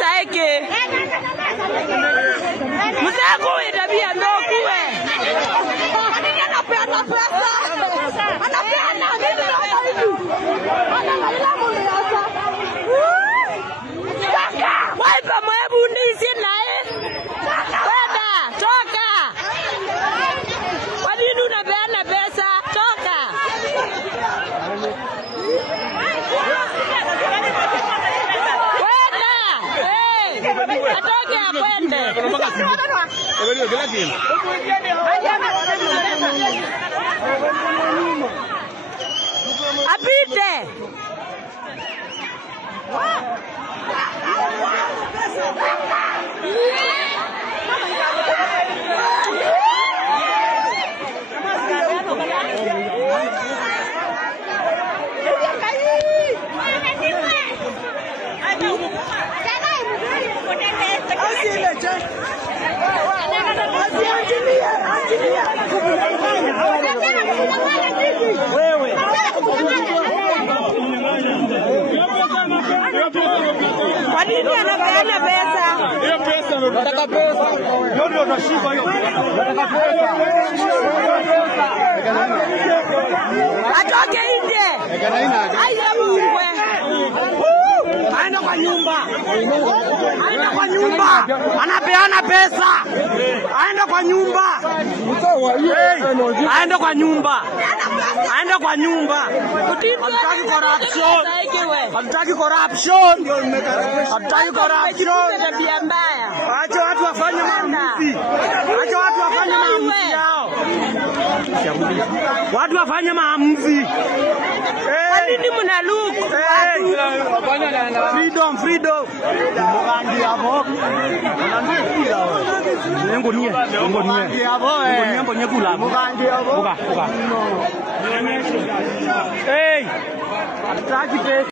pesa hiki. Mzee itabia ndo kuwe. Anapeana pesa. Anapeana nini hivi? Anaangalia mundu yasa. Kaka, waipa mwebu ndisi nae. Kwenda, toka. Kwa nini unapeana pesa? Toka. Atoke akwende. Apite. Kwa nini anapeana pesa? Hiyo pesa nataka pesa. Ndio unashika hiyo. Nataka pesa. Atoke nje. Aje mungwe. Aenda kwa nyumba. Aenda kwa nyumba. Anapeana pesa. Aenda kwa nyumba. Aenda kwa nyumba. Aenda kwa nyumba. Hatutaki corruption. Hatutaki corruption. Hatutaki corruption. Tabia mbaya. Acha watu wafanye maamuzi. Acha watu wafanye maamuzi yao. Watu wafanye maamuzi. Kwa nini mnaluku? Freedom, freedom. Mugandi hapo. Ngonie kula. Mugandi hapo. Buka. Hey! Hatutaki pesa.